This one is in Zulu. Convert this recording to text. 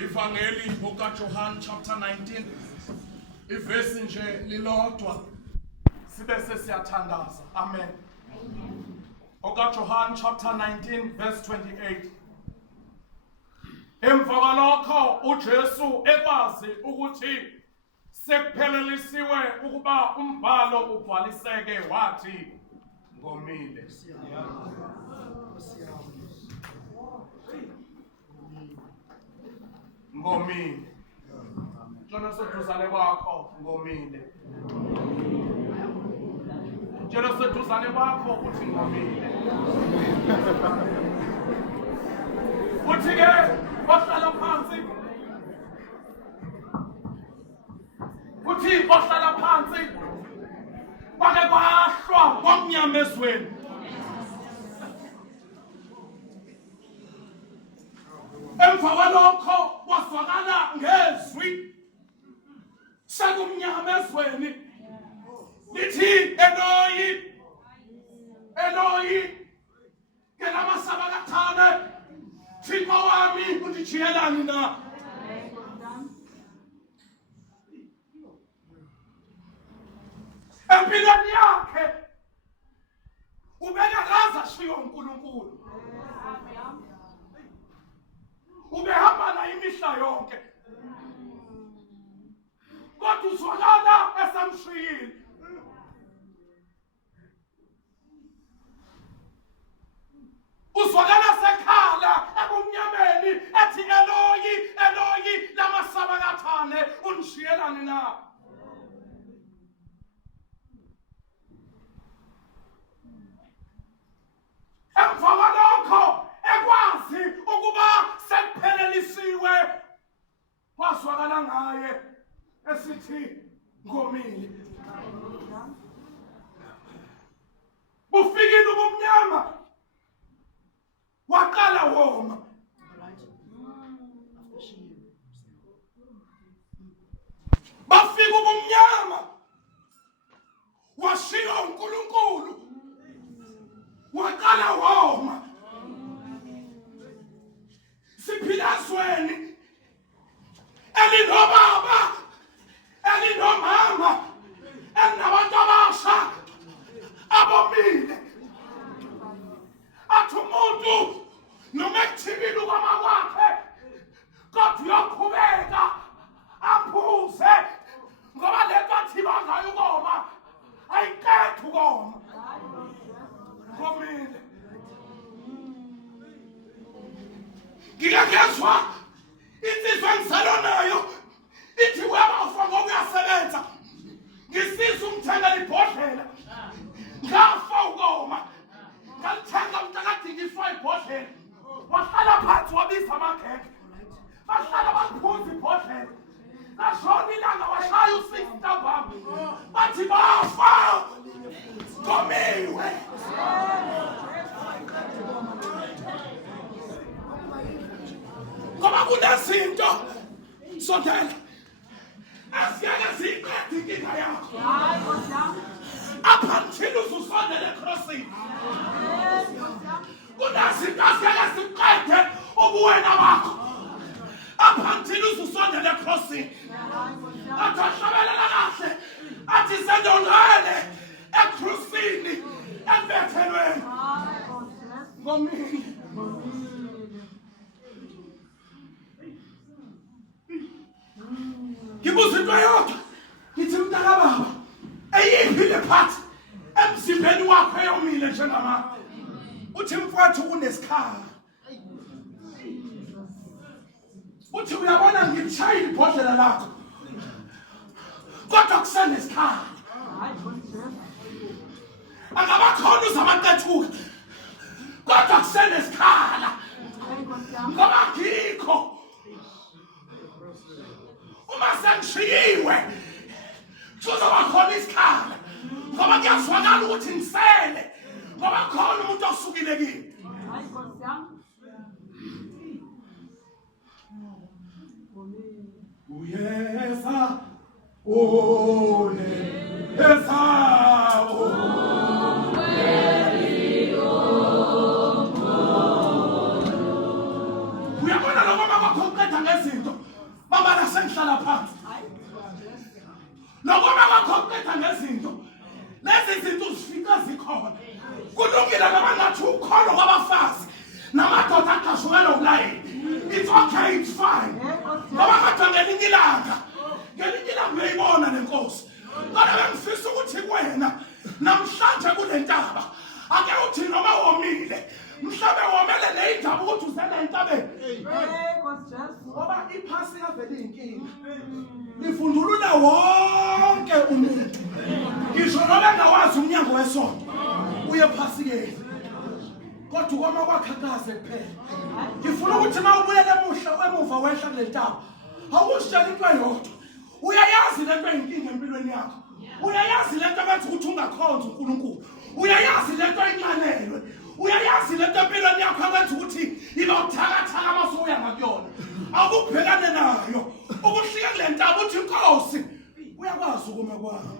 Ivangeli boka John chapter 19 ivesi nje lilodwa sibese siyathandaza. Amen. Boka John chapter 19 verse 28. Emva kwalokho uJesu ekwazi ukuthi sekuphelelisiwe ukuba umbhalo ubhaliseke wathi ngomile. Ngomile. Jona seduzane kwakho ngomile. Jona seduzane kwakho uthi ngomile. Uthi ke bahlala phansi. Uthi bahlala phansi. Bake kwahlwa ngomnyama ezweni. Emva kwalokho wazwakala ngezwi sekumnyama ezweni lithi Eloi Eloi ngelamasabalakathane Thixo wami undijiyelani na. Empilweni yakhe ubekakaza shiyo uNkulunkulu. Ubehamba na imihla yonke. Kodwa uzwakala esamshiyile. Uzwakala sekhala ebumnyameni ethi Eloi Eloi lamasabalakathane undishiyelani na. Emva kwalokho ekwazi ukuba sekuphelelisiwe wazwakala ngaye esithi ngomile. Bufikile ubumnyama waqala woma. Bafika ubumnyama washiya uNkulunkulu waqala woma. Siphila ezweni elinobaba elinomama elinabantu abasha abomile. Athi umuntu noma ekuthibile ukoma kwakhe kodwa uyoqhubeka aphuze ngoba lento athiba ngayo ukoma ayiqedwa ukoma. Ngomile. Ngiyangezwa insizwa engisalo nayo ithi uyabafa ngokuyasebenza ngisiza umthengela ibhodlela ngafa ukoma ngalithenga mntakadingiswa ibhodlela wahlala phansi wabiza amakhekhe bahlala baphuza ibhodlela nashona ilanga washaya u6 ntambama bathi bafa ngomiwe. Ngoba kunezinto sondela asiyake siyiqede inkinga yakho. Hayi Nkosi yami. Apha ngithini uzusondela eCrossing. Kunezinto asiyake siqede ubuwena bakho. Apha ngithini uzusondela eCrossing. Athi ahlabelela kahle athi sendongale eCrossing ebethelweni. Ngomini. Ngibuza into yodwa ngithi mntaka baba eyiphi le part emzimbeni wakho eyomile njengamanje uthi mfowethu kunesikhala uthi uyabona ngitshayile ibhodlela lakho kodwa kusenesikhala angabakhona uzamantethuka kodwa kusenesikhala ngoba ngikho. Uma sengishiyiwe kuzoba khona isikhala ngoba kuyazwakala ukuthi ngisele ngoba khona umuntu osukile kimi. Hayi Nkosi yami. Uyeza ole esawo uyabona lo mama wakho uqeda ngezinto sengihlala phansi lokuma kwakho kuqeda ngezinto lezi zinto uzifika zikhona kulungile ngoba ngathi ukholo kwabafazi namadoda aqashukela ulayini. It's okay, it's fine ngoba ngathi ngelinye ilanga uyayibona lenkosi kodwa bengifisa ukuthi kuwena namhlanje kule ntaba ake uthi noma womile mhlabe womele leyindaba ukuthi uzele entabeni ngoba iphasi yavele inkinga lifundulula wonke umuntu ngisho noba ngawazi umnyango wesonto uye phasikeni kodwa ukoma kwakhakaze kuphela. Ngifuna ukuthi mawubuyele emuva wehla kule ntaba awusitshela into eyodwa uyayazi lento eyinkinga empilweni yakho uyayazi lento abathi ukuthi ungakhonza uNkulunkulu uyayazi lento ayinqanelwe uyayazi lento empilweni yakho abathi ukuthi iba ubuthakathaka masuya ngakuyona akubhekane nayo ukushiya kule ntaba uthi inkosi uyakwazi ukuma kwayo.